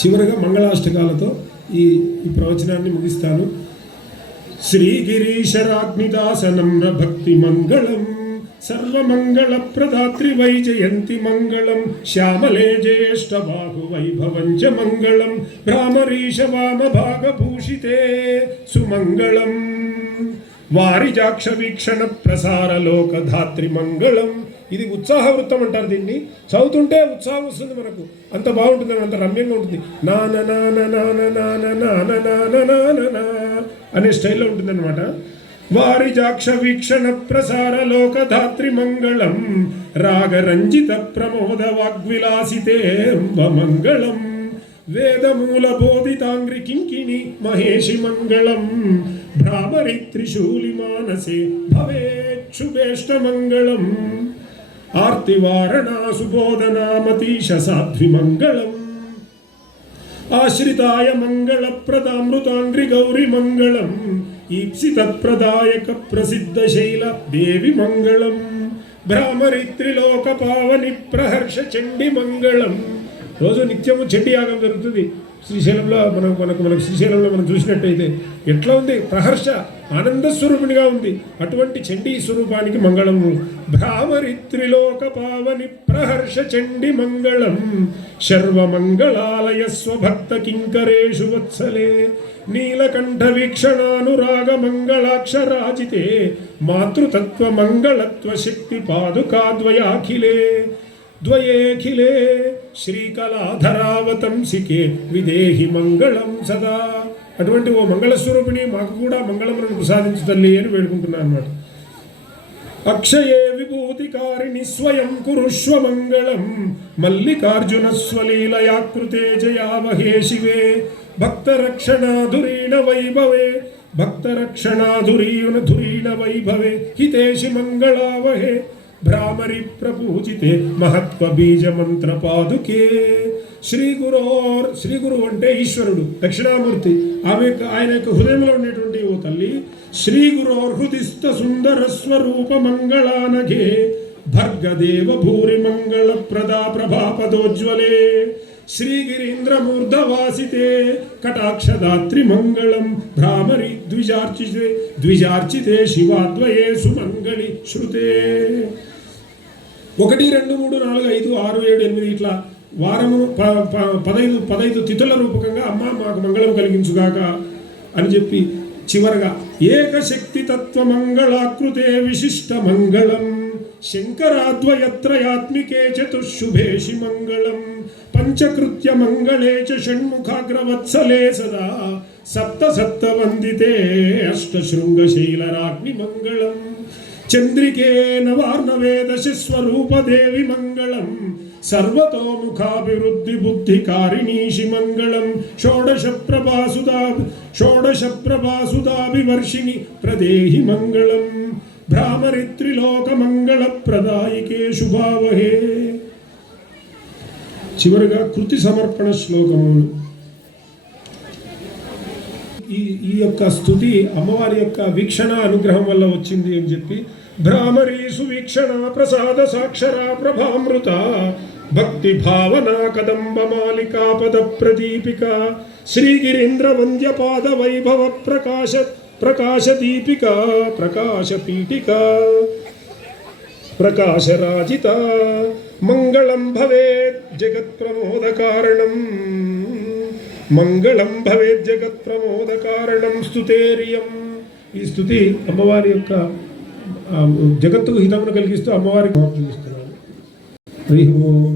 చివరగా మంగళాష్టకాలతో ఈ ప్రవచనాన్ని ముగిస్తాను. శ్రీగిరీశరాగ్నిదాసనం భక్తి మంగళం సర్వమంగళ ప్రదాత్రి వైజయంతి మంగళం శ్యామలే జ్యేష్ఠ బాహు వైభవంచ మంగళం భ్రామరీశ వామభాగభూషితే సుమంగళం వారిజాక్ష వీక్షణ ప్రసార లోకధాత్రి మంగళం. ఇది ఉత్సాహ వృత్తం అంటారు. దీన్ని చదువుతుంటే ఉత్సాహం వస్తుంది, మనకు అంత బాగుంటుంది, అంత రమ్యంగా ఉంటుంది. నాన నాన నాన నాన నాన నాన నాన అనే స్టైల్లో ఉంటుంది అనమాట. వారిజాక్ష వీక్షణ ప్రసార లోకధాత్రి మంగళం రాగరంజిత ప్రమోద వాగ్విలాసితే మంగళం వేదమూల బోధితాంగ్రి కింకిణి మహేషి మంగళం భ్రామరి త్రిశూలి మానసే భవేచ్ఛుభేష్ట మంగళం ఆర్తివారణా సుబోధనామతీశ సాధ్వి మంగళం ఆశ్రితాయ మంగళ ప్రదామృతాంగ్రి గౌరి మంగళం ఈప్సిత ప్రదాయక ప్రసిద్ధ శైల దేవి మంగళం భ్రామరి త్రిలోక పావని ప్రహర్ష చండి మంగళం. రోజు నిత్యము చండీ యాగం జరుగుతుంది శ్రీశైలంలో. మనకు శ్రీశైలంలో మనం చూసినట్టయితే ఎట్లా ఉంది, ప్రహర్ష ఆనంద స్వరూపిణిగా ఉంది. అటువంటి చండీ స్వరూపానికి మంగళము. భ్రామరి త్రిలోక పావని ప్రహర్ష చండి మంగళం శర్వమంగళాలయ స్వభక్త కింకరేషు వత్సలే నీలకంఠ వీక్షణానురాగ మంగళాక్షరాజితే మాతృతత్వ మంగళత్వ శక్తి పాదుకాద్వయాఖిలే ద్వయేఖిలే శ్రీకళాధరావతంసికే విదేహి మంగళం సదా. అటువంటి ఓ మంగళస్వరూపిణి మాకు కూడా మంగళములను ప్రసాదించు తల్లి అని వేడుకుంటున్నాను అన్నమాట. అక్షయే విభూతికారిణి స్వయం కురుష్వ మంగళం మల్లికార్జున స్వలీలయాకృతే జయావహే శివే భక్తరక్షణాధురీణ వైభవే భక్తరక్షణాధురీణ వైభవే హితేషి మంగళావహే భ్రామరి ప్రపూజితే మహత్వ బీజ మంత్ర పాదుకే. శ్రీ గురు అంటే ఈశ్వరుడు, దక్షిణామూర్తి. ఆయన యొక్క హృదయంలో ఉండేటువంటి ఓ తల్లి శ్రీ గురోర్ హృదిస్థ సుందర స్వరూప మంగళానఘే భర్గదేవ భూరి మంగళ ప్రదా ప్రభాపదోజ్వలే శ్రీగిరీంద్రమూర్ధవాసితే కటాక్షదాత్రి మంగళం భ్రామరి ద్విజార్చితే శివాద్వయే సుమంగళి శృతే. 1, 2, 3, 4, 5, 6, 7, 8 ఇట్లా వారము 15 తిథుల రూపకంగా అమ్మ మాకు మంగళం కలిగించుగాక అని చెప్పి చివరగా ఏకశక్తి తత్వ మంగళాకృతే విశిష్ట మంగళం శంకరాద్వయత్రయాత్మికే చతుశుభేషి మంగళం పంచకృత్య మంగళే చ షణ్ముఖాగ్రవత్సలే సదా సప్త వందితే అష్టశృంగశైలరాగ్ని మంగళం చంద్రికే నవార్ణవేదశస్వరూపదేవి మంగళం సర్వతోముఖాభివృద్ధి బుద్ధికారిణీషి మంగళం షోడశ ప్రభాసుదాభివర్షిణి ప్రదేహి మంగళం భ్రామరి త్రిలోక మంగళ ప్రదాయికే శుభావహే. చివరిగా కృతి సమర్పణ శ్లోకములు. ఈ యొక్క స్తుతి అమ్మవారి యొక్క వీక్షణ అనుగ్రహం వల్ల వచ్చింది అని చెప్పి భ్రామరీ సువీక్షణ ప్రసాద సాక్షర ప్రభామృత భక్తి భావన కదంబ మాలికా పద ప్రదీపిక శ్రీగిరీంద్ర వంద్యపాద వైభవ ప్రకాశ దీపిక ప్రకాశ పీఠిక ప్రకాశరాజిత మంగళం భవేత్ జగత్ ప్రమోద కారణం మంగళం భవేత్ జగత్ ప్రమోద కారణం స్తుతేరియం. ఈ స్తుతి అమ్మవారి యొక్క జగత్తుకు హితమును కలిగిస్తూ అమ్మవారికి చూపిస్తున్నాను. హరి ఓం.